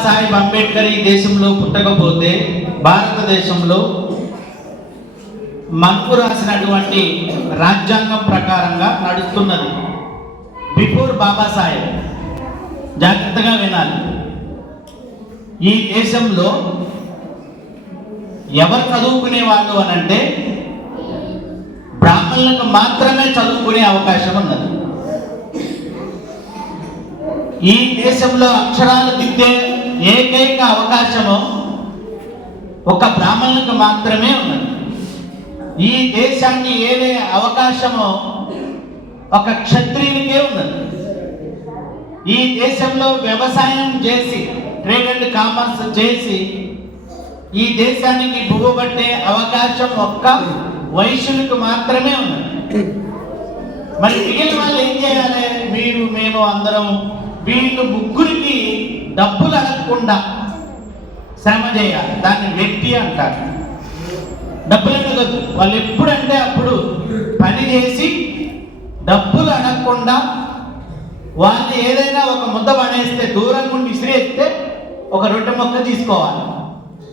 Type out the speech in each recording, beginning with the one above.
బాబాసాహెబ్ అంబేద్కర్ ఈ దేశంలో పుట్టకపోతే భారతదేశంలో మనకు రాసినటువంటి రాజ్యాంగం ప్రకారంగా నడుస్తున్నది. బిఫోర్ బాబాసాహెబ్, జాగ్రత్తగా వినాలి, ఈ దేశంలో ఎవరు చదువుకునే వాళ్ళు అని అంటే బ్రాహ్మణులకు మాత్రమే చదువుకునే అవకాశం ఉన్నది. ఈ దేశంలో అక్షరాలు దిద్దే ఏకైక అవకాశము ఒక బ్రాహ్మణులకు మాత్రమే ఉన్నది. ఈ దేశాన్ని ఏలే అవకాశము ఒక క్షత్రియునికే ఉన్నది. ఈ దేశంలో వ్యవసాయం చేసి ట్రేడ్ అండ్ కామర్స్ చేసి ఈ దేశానికి భూపట్టే అవకాశం ఒక్క వైశ్యులకు మాత్రమే ఉన్నది. మరి మిగిలిన వాళ్ళు ఏం చేయాలి? మీరు మేము అందరం వీళ్ళు ముగ్గురికి డబ్బులు అడగకుండా శ్రమ చేయాలి. దాన్ని వ్యక్తి అంటారు. డబ్బులు అడగదు. వాళ్ళు ఎప్పుడంటే అప్పుడు పని చేసి డబ్బులు అడగకుండా వాళ్ళు ఏదైనా ఒక ముద్ద పడేస్తే దూరం నుండి విసిరేస్తే ఒక రొట్టె మొక్క తీసుకోవాలి.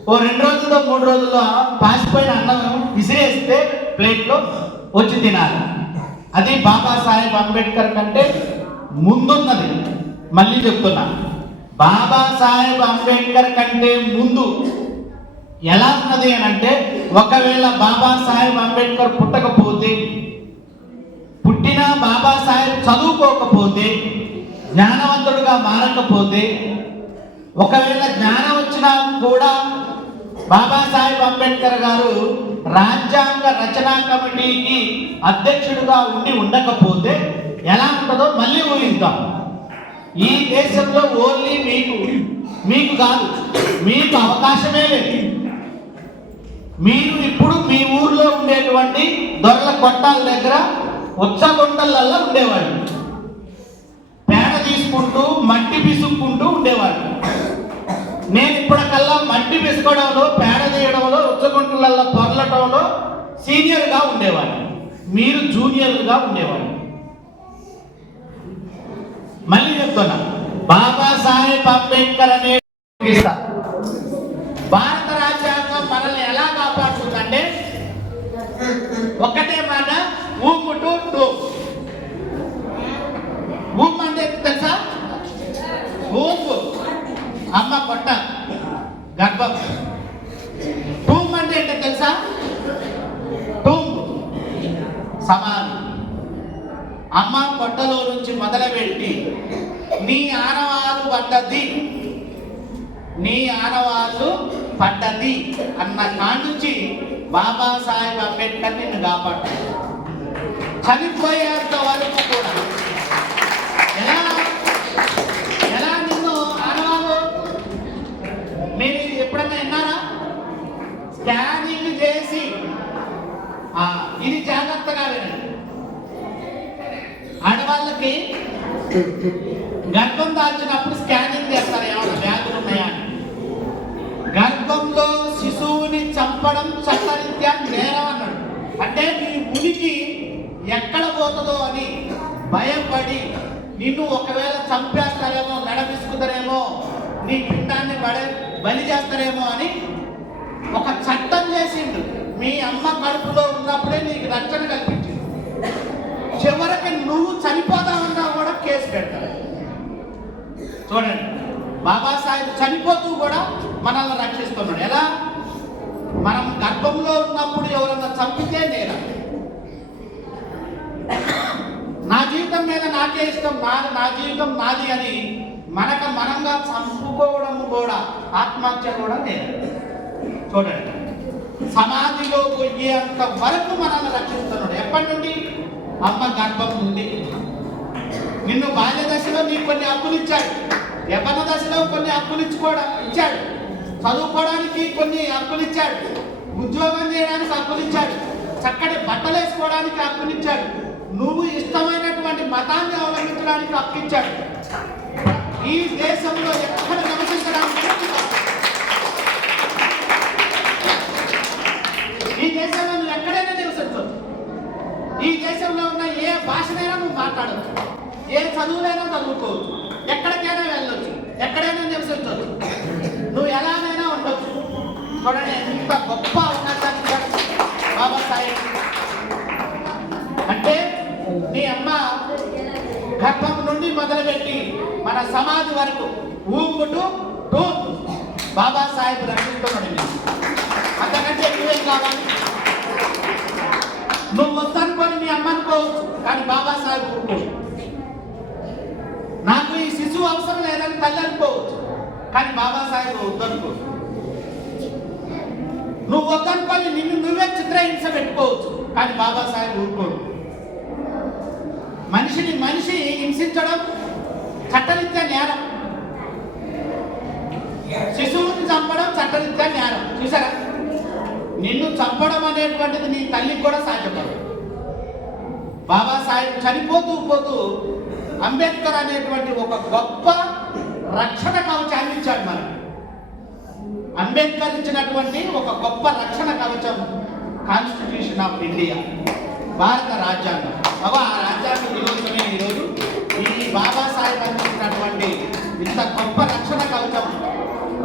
ఓ 2 రోజుల్లో 3 రోజుల్లో పాసిపోయిన అన్నం విసిరేస్తే ప్లేట్లో వచ్చి తినాలి. అది బాబాసాహెబ్ అంబేద్కర్ కంటే ముందున్నది. మళ్ళీ చెప్తున్నా, బాబాసాహెబ్ అంబేద్కర్ కంటే ముందు ఎలా ఉన్నది అని అంటే, ఒకవేళ బాబాసాహెబ్ అంబేద్కర్ పుట్టకపోతే, పుట్టిన బాబాసాహెబ్ చదువుకోకపోతే, జ్ఞానవంతుడుగా మారకపోతే, ఒకవేళ జ్ఞానం వచ్చినా కూడా బాబాసాహెబ్ అంబేద్కర్ గారు రాజ్యాంగ రచనా కమిటీకి అధ్యక్షుడిగా ఉండకపోతే ఎలా ఉంటుందో మళ్ళీ ఊహిద్దాం. ఈ దేశంలో ఓన్లీ మీకు కాదు, మీకు అవకాశమే లేదు. మీరు ఇప్పుడు మీ ఊర్లో ఉండేటువంటి దొరల కొట్టాల దగ్గర ఉచ్చగొండలల్లో ఉండేవాడు. పేడ తీసుకుంటూ మట్టి పిసుక్కుంటూ ఉండేవాడు. నేను ఇప్పటికల్లా మట్టి పిసుకోవడంలో, పేడ తీయడంలో, ఉచ్చగొండలల్లో పొరలటంలో సీనియర్గా ఉండేవాడు. మీరు జూనియర్గా ఉండేవాడు. మళ్ళీ చెప్తున్నా, బాబాసాహెబ్ అంబేద్కర్ అనే భారత రాజ్యాంగం మనల్ని ఎలా కాపాడుతుందంటే ఒక్కటే మాట, ఊము టు టూమ్. ఊమ్ అంటే తెలుసా? ఊము అమ్మ పొట్ట, గర్భం. టూమ్ అంటే ఏంటో తెలుసా? టూమ్ సమాధి. అమ్మ పొట్టలో నుంచి మొదలుపెట్టి నీ ఆనవాళ్ళు పడ్డది అన్న కానుంచి బాబాసాహెబ్ అంబేద్కర్ నిన్ను కాపాడు. చనిపోయేంత వరకు కూడా ఎలా నిన్ను ఆనవాళ్ళు మీరు ఎప్పుడన్నా విన్నారా? స్కానింగ్ చేసి, ఇది జాగ్రత్తగా వినండి, ఆడవాళ్ళకి గర్భం దాల్చినప్పుడు స్కానింగ్ చేస్తారు, ఏమైనా వ్యాధులు ఉన్నాయా అని. గర్భంలో శిశువుని చంపడం చట్టరీత్యా నేరం అన్నాడు. అంటే నీ ఉనికి ఎక్కడ పోతుందో అని భయపడి నిన్ను ఒకవేళ చంపేస్తారేమో, నడపిసుకుతారేమో, నీ పిండాన్ని బలి చేస్తారేమో అని ఒక చట్టం చేసిండు. మీ అమ్మ కడుపులో ఉన్నప్పుడే నీకు రక్షణ కల్పించింది. చివరికి నువ్వు చనిపోతావన్నా కూడా కేసు పెడతారు. చూడండి, బాబాసాహెబ్ చనిపోతూ కూడా మనల్ని రక్షిస్తున్నాడు. ఎలా? మనం గర్భంలో ఉన్నప్పుడు ఎవరన్నా చంపితే నేరం. నా జీవితం మీద నాకే ఇష్టం, నా జీవితం నాది అని మనంగా చంపుకోవడం కూడా, ఆత్మహత్య కూడా నేరం. చూడండి, సమాధిలో పోయేంత వరకు మనల్ని రక్షిస్తున్నాడు. ఎప్పటి నుండి? అమ్మ గర్భం నుండి. నిన్ను బాల్య దశలో నీకు కొన్ని హక్కులు ఇచ్చాడు, యవ్వన దశలో కొన్ని హక్కులు ఇచ్చాడు, చదువుకోవడానికి కొన్ని హక్కులు ఇచ్చాడు, ఉద్యోగం చేయడానికి హక్కులు ఇచ్చాడు, చక్కటి బట్టలు వేసుకోవడానికి హక్కులు ఇచ్చాడు, నువ్వు ఇష్టమైనటువంటి మతాన్ని అవలంబించడానికి హక్కు ఇచ్చాడు. ఈ దేశంలో ఎక్కడ నివసించడానికి ఈ దేశంలో నువ్వు ఎక్కడైనా నివసించవచ్చు. ఈ దేశంలో ఉన్న ఏ భాషనైనా నువ్వు మాట్లాడవచ్చు, ఏ చదువులైనా చదువుకోవచ్చు, ఎక్కడికైనా వెళ్ళొచ్చు, ఎక్కడైనా నివసించవచ్చు. చూడండి ఎంత గొప్ప అవకాశాన్ని ఇచ్చాడు బాబాసాహెబ్. అంటే నీ అమ్మ గర్భం నుండి మొదలుపెట్టి మన సమాధి వరకు ఊపుటు టూత్ బాబాసాహెబ్ రక్షిస్తున్నాడు. అంతకంటే నువ్వేం కావాలి? నువ్వు వద్దనుకొని మీ అమ్మ అనుకోవచ్చు, కానీ బాబాసాహెబ్ ఊరుకోవచ్చు. నాకు ఈ శిశువు అవసరం లేదని తల్లి అనుకోవచ్చు, కానీ బాబాసాహెబ్ వద్దనుకోవచ్చు. నువ్వు వద్దనుకొని నిన్ను నువ్వే చిత్రహింస పెట్టుకోవచ్చు, కానీ బాబాసాహెబ్ ఊరుకోడు. మనిషిని మనిషి హింసించడం చట్టరీత్యా నేరం, శిశువుని చంపడం చట్టరీత్యా నేరం. చూసారా, నిన్ను చంపడం అనేటువంటిది నీ తల్లికి కూడా సాధ్యపడదు. బాబాసాహెబ్ చనిపోతూ పోతూ అంబేద్కర్ అనేటువంటి ఒక గొప్ప రక్షణ కవచాన్ని ఇచ్చాడు మనకు. అంబేద్కర్ ఇచ్చినటువంటి ఒక గొప్ప రక్షణ కవచం కాన్స్టిట్యూషన్ ఆఫ్ ఇండియా, భారత రాజ్యాంగం. ఆ రాజ్యాంగ దినోత్సవమే ఈరోజు. ఈ బాబాసాహెబ్ అందించినటువంటి ఇంత గొప్ప రక్షణ కవచం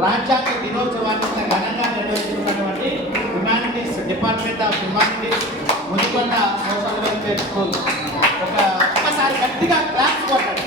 రాజ్యాంగ దినోత్సవాన్ని ఘనంగా నిర్వహిస్తున్నటువంటి humanities department of humanities Mudikonda social welfare school ఒక్కసారి గట్టిగా క్లాస్ కొట్టండి.